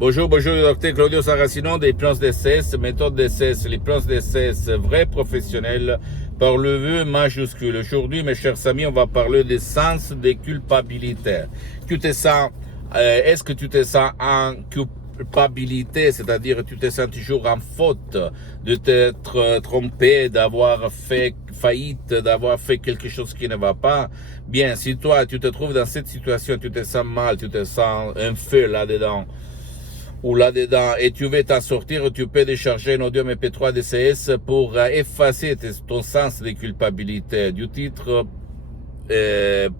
Bonjour, docteur Claudio Saracino d'Hypnose DCS, méthode DCS, l'hypnose DCS, vrai professionnel par le vœu majuscule. Aujourd'hui, mes chers amis, on va parler des sens de culpabilité. Tu te sens, est-ce que tu te sens en culpabilité, c'est-à-dire tu te sens toujours en faute de t'être trompé, d'avoir fait faillite, d'avoir fait quelque chose qui ne va pas? Bien, si toi, tu te trouves dans cette situation, tu te sens mal, tu te sens un feu là-dedans, ou là-dedans, et tu veux t'en sortir, tu peux décharger un audio MP3 DCS pour effacer ton sens de culpabilité du titre,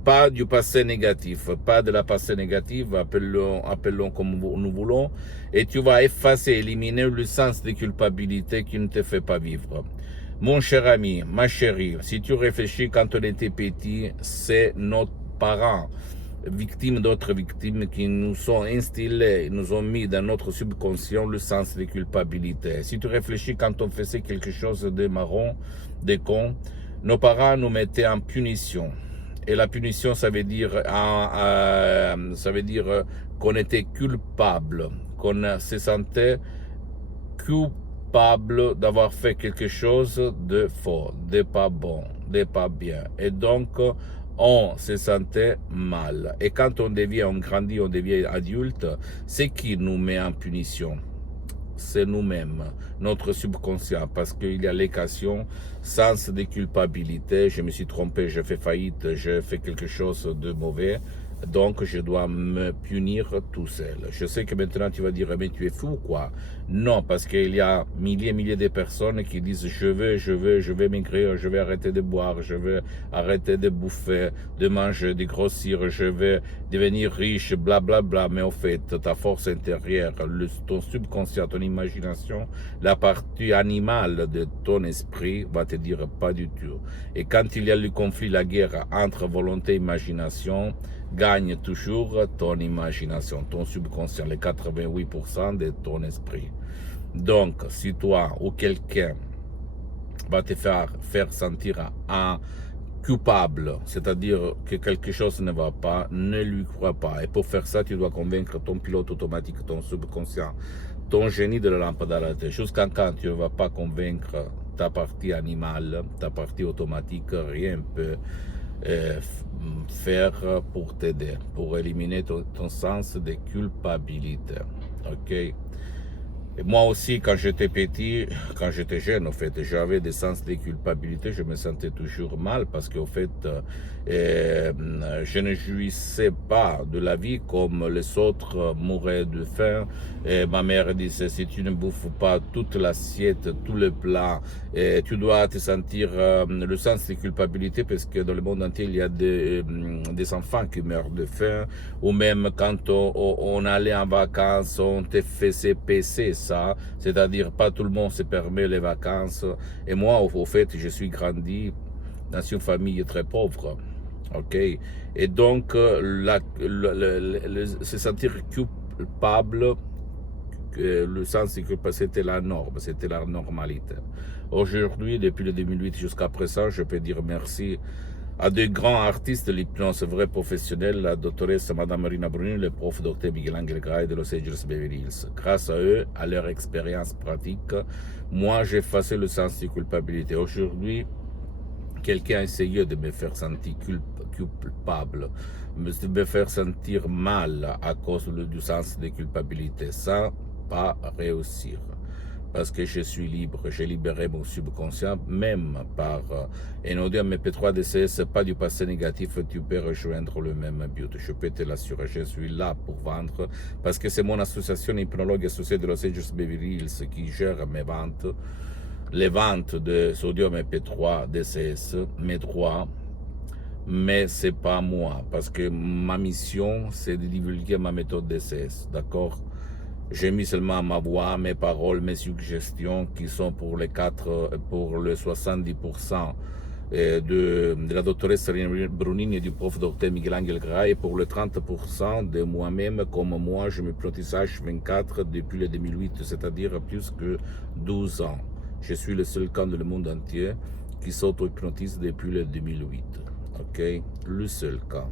pas du passé négatif, pas de la passé négative, appelons comme nous voulons, et tu vas effacer, éliminer le sens de culpabilité qui ne te fait pas vivre. Mon cher ami, ma chérie, si tu réfléchis quand on était petit, c'est nos parents, victimes d'autres victimes qui nous ont instillé, nous ont mis dans notre subconscient le sens de culpabilité. Si tu réfléchis quand on faisait quelque chose de marron, de con, nos parents nous mettaient en punition. Et la punition, ça veut dire qu'on était culpable, qu'on se sentait coupable d'avoir fait quelque chose de faux, de pas bon, de pas bien. Et donc, on se sentait mal. Et quand on devient, on grandit, on devient adulte, c'est qui nous met en punition? C'est nous-mêmes, notre subconscient, parce qu'il y a l'équation, sens de culpabilité, je me suis trompé, j'ai fait faillite, j'ai fait quelque chose de mauvais, donc je dois me punir tout seul. Je sais que maintenant tu vas dire, mais tu es fou quoi? Non, parce qu'il y a milliers et milliers de personnes qui disent, je vais maigrir, je vais arrêter de boire, je vais arrêter de bouffer, de manger, de grossir, je vais devenir riche, blablabla, bla, bla. Mais au fait, ta force intérieure, ton subconscient, ton imagination, la partie animale de ton esprit va te dire pas du tout. Et quand il y a le conflit, la guerre entre volonté et imagination, gagne toujours ton imagination, ton subconscient, les 88% de ton esprit. Donc, si toi ou quelqu'un va te faire sentir un coupable, c'est-à-dire que quelque chose ne va pas, ne lui crois pas. Et pour faire ça, tu dois convaincre ton pilote automatique, ton subconscient, ton génie de la lampe à la tête. Jusqu'à quand tu ne vas pas convaincre ta partie animale, ta partie automatique, rien ne peut faire pour t'aider, pour éliminer ton sens de culpabilité. Ok? Et moi aussi, quand j'étais petit, quand j'étais jeune, en fait, j'avais des sens de culpabilité, je me sentais toujours mal parce qu'au fait, je ne jouissais pas de la vie comme les autres mouraient de faim. Et ma mère disait, si tu ne bouffes pas toute l'assiette, tout le plat, tu dois te sentir le sens de culpabilité parce que dans le monde entier, il y a des enfants qui meurent de faim, ou même quand on allait en vacances, on te faisait PC ça, c'est-à-dire pas tout le monde se permet les vacances. Et moi, au fait, je suis grandi dans une famille très pauvre. Ok, et donc se sentir coupable, le sens c'est que c'était la norme, c'était la normalité. Aujourd'hui, depuis le 2008 jusqu'à présent, je peux dire merci à de grands artistes de l'hypnose vrai professionnel, la doctoresse Madame Marina Bruni, le prof Dr Miguel Angel Gray de Los Angeles Beverly Hills. Grâce à eux, à leur expérience pratique, moi j'ai effacé le sens de culpabilité. Aujourd'hui, quelqu'un a essayé de me faire sentir culpable, de me faire sentir mal à cause du sens de culpabilité, sans pas réussir. Parce que je suis libre, j'ai libéré mon subconscient, même par un audio MP3 DCS, pas du passé négatif, tu peux rejoindre le même but. Je peux te l'assurer, je suis là pour vendre, parce que c'est mon association hypnologue associée de Los Angeles Beverly Hills qui gère mes ventes, les ventes de sodium MP3 DCS, mes droits, mais c'est pas moi, parce que ma mission, c'est de divulguer ma méthode DCS, d'accord? J'ai mis seulement ma voix, mes paroles, mes suggestions qui sont pour le 70% de la doctoresse Brunini et du prof Dr Miguel Angel Gray, et pour le 30% de moi-même, comme moi, je me hypnotise H24 depuis le 2008, c'est-à-dire plus que 12 ans. Je suis le seul cas dans le monde entier qui s'auto-hypnotise depuis le 2008. Ok? Le seul cas.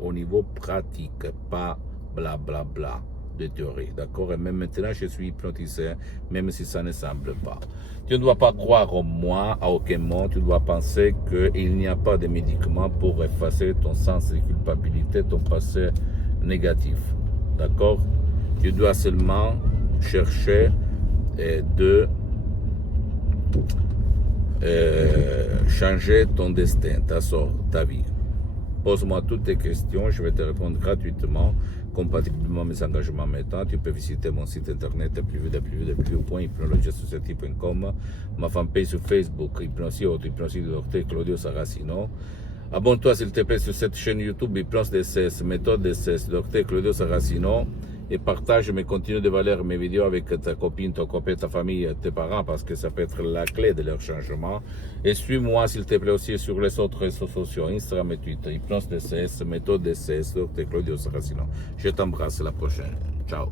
Au niveau pratique, pas blablabla. Bla bla. de théorie, d'accord? Et même maintenant, je suis hypnotisé, même si ça ne semble pas. Tu ne dois pas croire en moi, à aucun moment. Tu dois penser qu'il n'y a pas de médicaments pour effacer ton sens de culpabilité, ton passé négatif, d'accord? Tu dois seulement chercher de changer ton destin, ta vie. Pose-moi toutes tes questions, je vais te répondre gratuitement, compatiblement à mes engagements maintenant. Tu peux visiter mon site internet www.hypnologiassociative.com, ma fanpage sur Facebook, Hypnosie du docteur Claudio Saracino. Abonne-toi s'il te plaît sur cette chaîne YouTube, Hypnose DCS, méthode DCS, docteur Claudio Saracino. Et partage mes contenus de valeur, mes vidéos avec ta copine, ton copain, ta famille, tes parents, parce que ça peut être la clé de leur changement. Et suis-moi, s'il te plaît, aussi sur les autres réseaux sociaux, Instagram et Twitter, Hypnose DCS, méthode DCS, Dr. Claudio Saracino. Je t'embrasse, à la prochaine. Ciao.